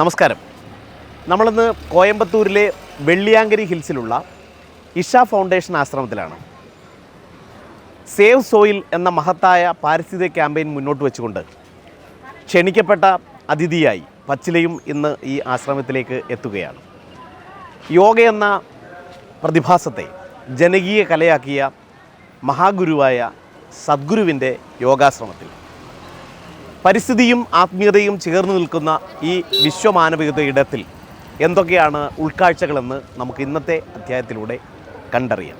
നമസ്കാരം. നമ്മളിന്ന് കോയമ്പത്തൂരിലെ വെള്ളിയാങ്കരി ഹിൽസിലുള്ള ഇഷ ഫൗണ്ടേഷൻ ആശ്രമത്തിലാണ്. സേവ് സോയിൽ എന്ന മഹത്തായ പാരിസ്ഥിതിക ക്യാമ്പയിൻ മുന്നോട്ട് വെച്ചുകൊണ്ട് ക്ഷണിക്കപ്പെട്ട അതിഥിയായി പച്ചിലയും ഇന്ന് ഈ ആശ്രമത്തിലേക്ക് എത്തുകയാണ്. യോഗ എന്ന പ്രതിഭാസത്തെ ജനകീയ കലയാക്കിയ മഹാഗുരുവായ സദ്ഗുരുവിന്റെ യോഗാശ്രമത്തിൽ. പരിസ്ഥിതിയും ആത്മീയതയും ചേർന്ന് നിൽക്കുന്ന ഈ വിശ്വമാനവികത ഇടത്തിൽ എന്തൊക്കെയാണ് ഉൾക്കാഴ്ചകളെന്ന് നമുക്ക് ഇന്നത്തെ അധ്യായത്തിലൂടെ കണ്ടറിയാം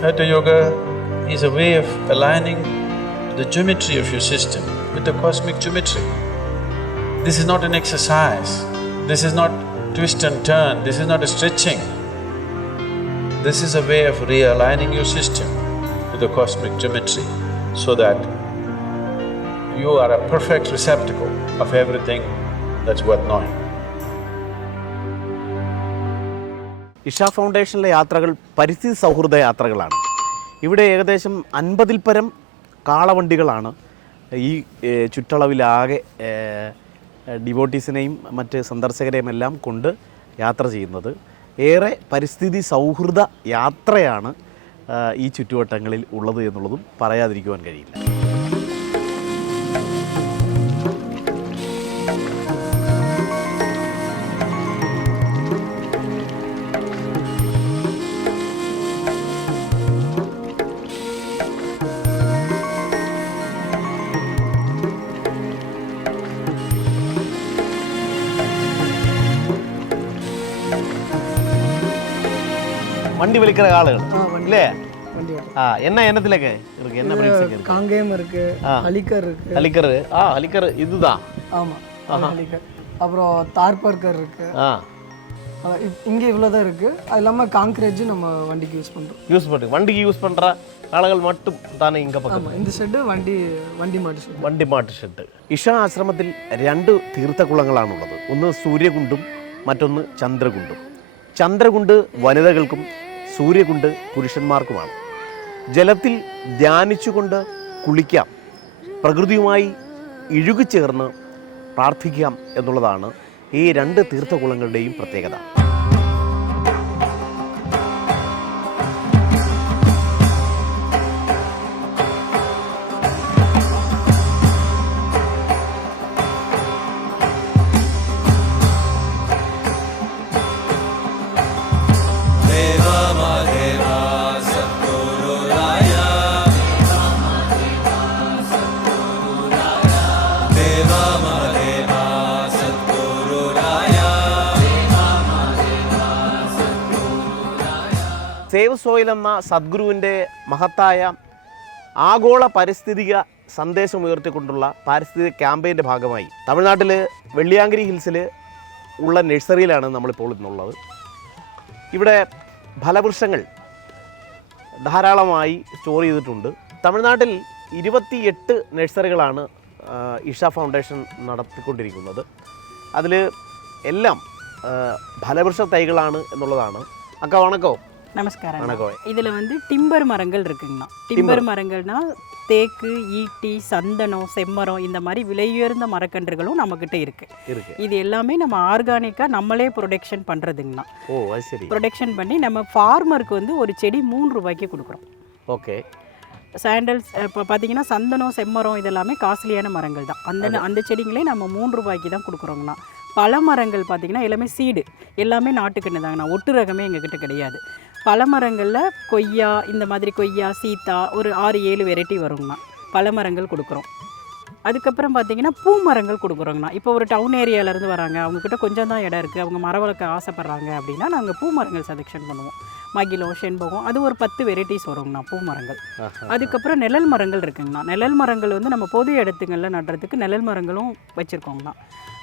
Hatha Yoga is a way of aligning the geometry of your system with the cosmic geometry. This is not an exercise, this is not twist and turn, this is not a stretching. This is a way of realigning your system to the cosmic geometry so that you are a perfect receptacle of everything that's worth knowing. Isha ഫൗണ്ടേഷനിലെ യാത്രകൾ പരിസ്ഥിതി സൗഹൃദ യാത്രകളാണ് ഇവിടെ ഏകദേശം അൻപതിൽ പരം കാളവണ്ടികളാണ് ഈ ചുറ്റളവിലാകെ ഡിവോട്ടീസിനെയും മറ്റ് സന്ദർശകരെയും എല്ലാം കൊണ്ട് യാത്ര ചെയ്യുന്നത് ഏറെ പരിസ്ഥിതി സൗഹൃദ യാത്രയാണ് ഈ ചുറ്റുവട്ടങ്ങളിൽ ഉള്ളത് എന്നുള്ളതും പറയാതിരിക്കുവാൻ കഴിയില്ല. வண்டி வலிக்கிற ஆளுகள் இல்லையா ஆ என்ன எண்ணத்திலக்கு இருக்கு என்ன பிரீட்ஸ் இருக்கு காங்கேயம் இருக்கு ஹலிக்கர் இருக்கு ஹலிக்கர் ஆ ஹலிக்கர் இதுதான் ஆமா ஹலிக்கர் அப்புறம் தார்பர்க்கர் இருக்கு ஆ இங்கே இவ்வளோதான் இருக்குது அது இல்லாமல் காங்கிரேஜ் நம்ம வண்டிக்கு யூஸ் பண்ணுறோம் யூஸ் பண்ணுறோம் வண்டிக்கு யூஸ் பண்ணுற ആളുകൾ മട്ടും താനെ ഇങ്ക പക്കം ഷെഡ് വണ്ടി വണ്ടി മാട്ട് ഷെഡ് വണ്ടി മാട്ട് ഷെഡ് ഇഷ ആശ്രമത്തിൽ രണ്ട് തീർത്ഥകുളങ്ങളാണുള്ളത് ഒന്ന് സൂര്യകുണ്ടും മറ്റൊന്ന് ചന്ദ്രകുണ്ടും ചന്ദ്രകുണ്ട് വനിതകൾക്കും സൂര്യകുണ്ട് പുരുഷന്മാർക്കുമാണ്. ജലത്തിൽ ധ്യാനിച്ചുകൊണ്ട് കുളിക്കാം. പ്രകൃതിയുമായി ഇഴുകിച്ചേർന്ന് പ്രാർത്ഥിക്കാം എന്നുള്ളതാണ് ഈ രണ്ട് തീർത്ഥകുളങ്ങളുടെയും പ്രത്യേകത. സേവ് സോയിൽ എന്ന സദ്ഗുരുവിന്റെ മഹത്തായ ആഗോള പാരിസ്ഥിതിക സന്ദേശം ഉയർത്തിക്കൊണ്ടുള്ള പാരിസ്ഥിതിക ക്യാമ്പയിന്റെ ഭാഗമായി തമിഴ്നാട്ടിൽ വെള്ളിയാങ്കരി ഹിൽസിൽ ഉള്ള നഴ്സറിയിലാണ് നമ്മളിപ്പോൾ ഇന്നുള്ളത്. ഇവിടെ ഫലവൃക്ഷങ്ങൾ ധാരാളമായി സ്റ്റോർ ചെയ്തിട്ടുണ്ട്. തമിഴ്നാട്ടിൽ ഇരുപത്തിയെട്ട് നഴ്സറികളാണ് ഇഷ ഫൗണ്ടേഷൻ നടത്തിക്കൊണ്ടിരിക്കുന്നത്. അതിൽ എല്ലാം ഫലവൃക്ഷ തൈകളാണ് എന്നുള്ളതാണ്. അക്ക വണക്കോ? நமஸ்காரம். வணக்கம். இதுல வந்து டிம்பர் மரங்கள் இருக்குங்கண்ணா. டிம்பர். மரங்கள்னா தேக்கு ஈட்டி சந்தனம் செம்மரம் இந்த மாதிரி விலையுயர்ந்த மரக்கன்றுகளும் நம்மக்கிட்ட இருக்கு. இருக்கு. இது எல்லாமே நம்ம ஆர்கானிக்காக நம்மளே ப்ரொடெக்ஷன் பண்ணுறதுங்கண்ணா ஓ சரி. ப்ரொடெக்ஷன் பண்ணி நம்ம ஃபார்மருக்கு வந்து ஒரு செடி மூணு ரூபாய்க்கு கொடுக்குறோம். ஓகே. சாண்டல்ஸ் இப்போ பார்த்தீங்கன்னா சந்தனம் செம்மரம் இதெல்லாமே காஸ்ட்லியான மரங்கள் தான். அந்த அந்த செடிங்களே நம்ம மூணு ரூபாய்க்கு தான் கொடுக்குறோங்கண்ணா. பல மரங்கள் பார்த்தீங்கன்னா எல்லாமே சீடு. எல்லாமே நாட்டுக்கண்ணு தாங்கண்ணா. ஒட்டு ரகமே எங்ககிட்ட கிடையாது. பல மரங்களில் கொய்யா இந்த மாதிரி கொய்யா சீத்தா ஒரு ஆறு ஏழு வெரைட்டி வருங்கண்ணா பல மரங்கள் கொடுக்குறோம். அதுக்கப்புறம் பார்த்தீங்கன்னா பூமரங்கள் கொடுக்குறோங்கண்ணா இப்போ ஒரு டவுன் ஏரியாவிலேருந்து வராங்க. அவங்கக்கிட்ட கொஞ்சம் தான் இடம் இருக்குது அவங்க மரம் வளர்க்க ஆசைப்பட்றாங்க அப்படின்னா நாங்கள் பூமரங்கள் செலெக்ஷன் பண்ணுவோம். மகிழம் செண்பகம் அது ஒரு பத்து வெரைட்டிஸ் வருங்கண்ணா பூமரங்கள். அதுக்கப்புறம் நிழல் மரங்கள் இருக்குங்கண்ணா நிழல் மரங்கள் வந்து நம்ம பொது இடத்துங்களில் நடுறதுக்கு நிழல் மரங்களும் வச்சுருக்கோங்கண்ணா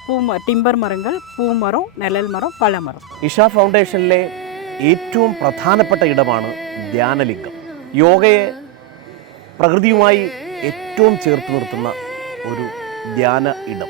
பூ டிம்பர் மரங்கள் பூமரம் நிழல் மரம் பழ மரம். இஷா ஃபவுண்டேஷன்லேயே ഏറ്റവും പ്രധാനപ്പെട്ട ഇടമാണ് ധ്യാനലിംഗം. യോഗയെ പ്രകൃതിയുമായി ഏറ്റവും ചേർത്ത് നിർത്തുന്ന ഒരു ധ്യാന ഇടം.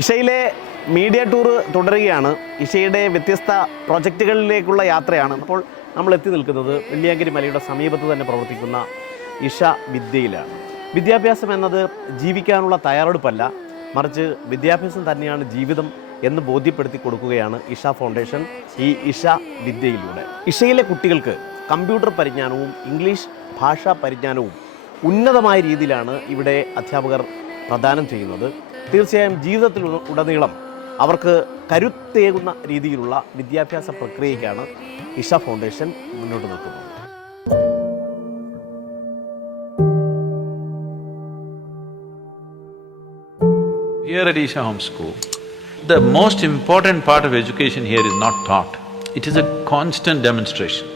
ഇഷയിലെ മീഡിയ ടൂർ തുടരുകയാണ്. ഇഷയുടെ വ്യത്യസ്ത പ്രൊജക്റ്റുകളിലേക്കുള്ള യാത്രയാണ് അപ്പോൾ നമ്മൾ എത്തി നിൽക്കുന്നത്. വെള്ളിയാങ്കരി മലയുടെ സമീപത്ത് തന്നെ പ്രവർത്തിക്കുന്ന ഇഷ വിദ്യയിലാണ്. വിദ്യാഭ്യാസം എന്നത് ജീവിക്കാനുള്ള തയ്യാറെടുപ്പല്ല. മറിച്ച് വിദ്യാഭ്യാസം തന്നെയാണ് ജീവിതം എന്ന് ബോധ്യപ്പെടുത്തി കൊടുക്കുകയാണ് ഇഷ ഫൗണ്ടേഷൻ ഈ ഇഷ വിദ്യയിലൂടെ. ഇഷയിലെ കുട്ടികൾക്ക് കമ്പ്യൂട്ടർ പരിജ്ഞാനവും ഇംഗ്ലീഷ് ഭാഷാ പരിജ്ഞാനവും ഉന്നതമായ രീതിയിലാണ് ഇവിടെ അധ്യാപകർ പ്രദാനം ചെയ്യുന്നത്. തീർച്ചയായും ജീവിതത്തിൽ ഉട- ഉടനീളം അവർക്ക് കരുത്തേകുന്ന രീതിയിലുള്ള വിദ്യാഭ്യാസ പ്രക്രിയയ്ക്കാണ് ഇഷ ഫൗണ്ടേഷൻ മുന്നോട്ട് നിൽക്കുന്നത് Here at Isha Home School, the most important part of education here is not taught, it is a constant demonstration.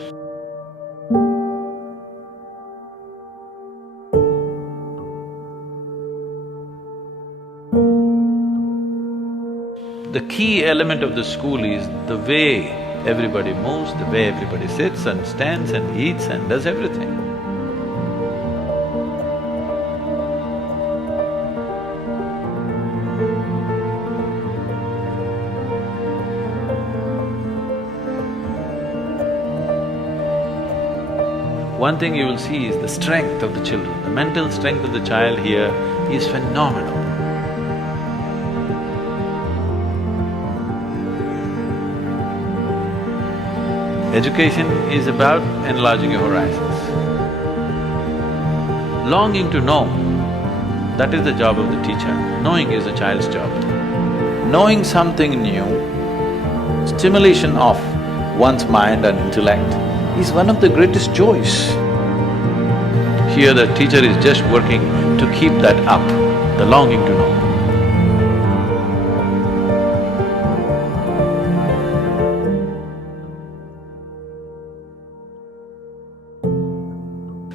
The key element of the school is the way everybody moves, the way everybody sits and stands and eats and does everything. One thing you will see is the strength of the children. The mental strength of the child here is phenomenal. Education is about enlarging your horizons. Longing to know, that is the job of the teacher. Knowing is the child's job. Knowing something new, stimulation of one's mind and intellect is one of the greatest joys. Here the teacher is just working to keep that up, the longing to know.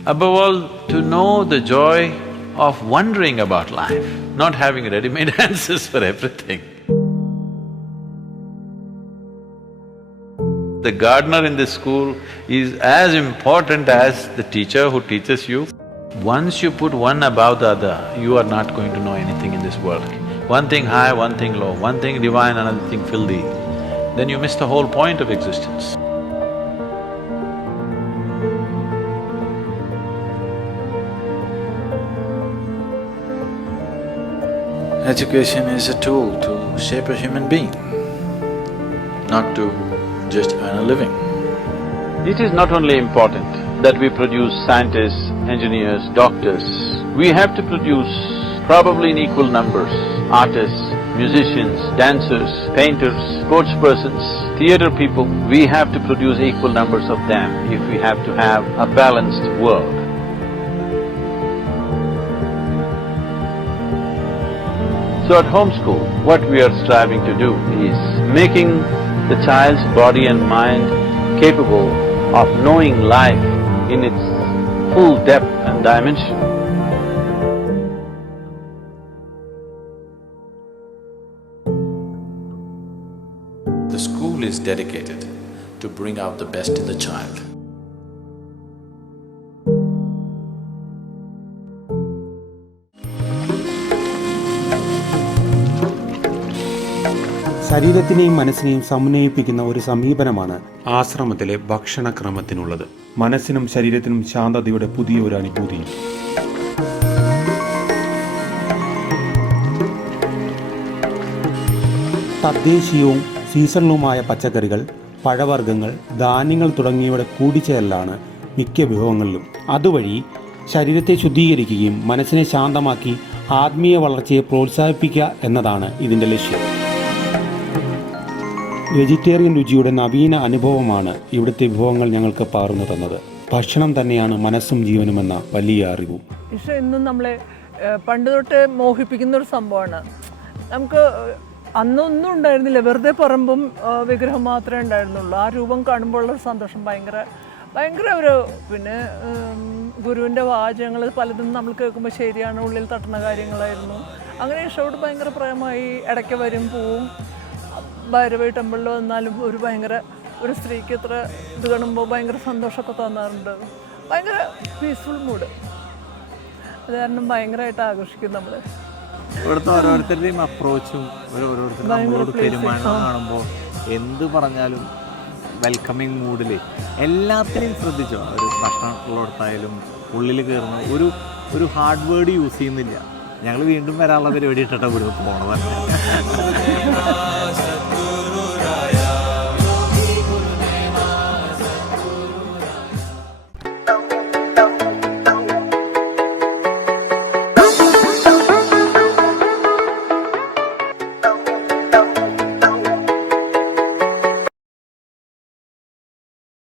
Above all, to know the joy of wondering about life, not having ready-made answers for everything. The gardener in this school is as important as the teacher who teaches you. Once you put one above the other, you are not going to know anything in this world. One thing high, one thing low, one thing divine, another thing filthy, then you miss the whole point of existence. Education is a tool to shape a human being, not to just earn a living. It is not only important that we produce scientists, engineers, doctors, we have to produce probably in equal numbers artists, musicians, dancers, painters, sportspersons, theatre people. We have to produce equal numbers of them if we have to have a balanced world. So at homeschool, what we are striving to do is making the child's body and mind capable of knowing life in its full depth and dimension. The school is dedicated to bring out the best in the child. ശരീരത്തിനെയും മനസ്സിനെയും സമന്വയിപ്പിക്കുന്ന ഒരു സമീപനമാണ് ആശ്രമത്തിലെ ഭക്ഷണക്രമത്തിനുള്ളത്. മനസ്സിനും ശരീരത്തിനും ശാന്തതയുടെ പുതിയ ഒരു അനുഭൂതി. തദ്ദേശീയവും സീസണലുമായ പച്ചക്കറികൾ പഴവർഗങ്ങൾ ധാന്യങ്ങൾ തുടങ്ങിയവയുടെ കൂടിച്ചേരലാണ് മിക്ക വിഭവങ്ങളിലും. അതുവഴി ശരീരത്തെ ശുദ്ധീകരിക്കുകയും മനസ്സിനെ ശാന്തമാക്കി ആത്മീയ വളർച്ചയെ പ്രോത്സാഹിപ്പിക്കുക എന്നതാണ് ഇതിന്റെ ലക്ഷ്യം. വെജിറ്റേറിയൻ രുചിയുടെ നവീന അനുഭവമാണ് ഇവിടുത്തെ വിഭവങ്ങൾ ഞങ്ങൾക്ക് പകർന്നു തന്നത്. ഭക്ഷണം തന്നെയാണ് മനസ്സും ജീവനുമെന്ന വലിയ അറിവും. പക്ഷേ ഇന്നും നമ്മളെ പണ്ട് തൊട്ട് മോഹിപ്പിക്കുന്ന ഒരു സംഭവമാണ്. നമുക്ക് അന്നൊന്നും ഉണ്ടായിരുന്നില്ല. വെറുതെ പറമ്പും വിഗ്രഹം മാത്രമേ ഉണ്ടായിരുന്നുള്ളൂ. ആ രൂപം കാണുമ്പോൾ ഉള്ള സന്തോഷം ഭയങ്കര ഭയങ്കര ഒരു പിന്നെ ഗുരുവിന്റെ വാചകങ്ങൾ പലതും നമ്മൾ കേൾക്കുമ്പോൾ ശരിയാണ് ഉള്ളിൽ തട്ടുന്ന കാര്യങ്ങളായിരുന്നു. അങ്ങനെ ഇഷ്ടോട് ഭയങ്കര പ്രേമമായി ഇടയ്ക്ക് വരും പോവും. ഭൈരവി ടെമ്പിളിൽ വന്നാലും ഒരു ഭയങ്കര ഒരു സ്ത്രീക്ക് ഇത്ര ഇത് കാണുമ്പോൾ ഭയങ്കര സന്തോഷമൊക്കെ തോന്നാറുണ്ട്. ഭയങ്കര പീസ്ഫുൾ മൂഡ് അത് കാരണം ഭയങ്കരമായിട്ട് ആകർഷിക്കും നമ്മൾ ഇവിടുത്തെ ഓരോരുത്തരുടെയും അപ്രോച്ചും ഓരോരുത്തരും നമ്മളോട് പെരുമാറ്റം കാണുമ്പോൾ എന്ത് പറഞ്ഞാലും വെൽക്കമിങ് മൂഡിൽ എല്ലാത്തിനെയും ശ്രദ്ധിച്ചോ? ഒരു ഭക്ഷണത്തിലോടത്തായാലും ഉള്ളിൽ കയറുന്ന ഒരു ഒരു ഹാർഡ് വേർഡ് യൂസ് ചെയ്യുന്നില്ല. ഞങ്ങൾ വീണ്ടും വരാനുള്ള പരിപാടി ഇട്ടിട്ട് ഇവിടെ പോണതാണ്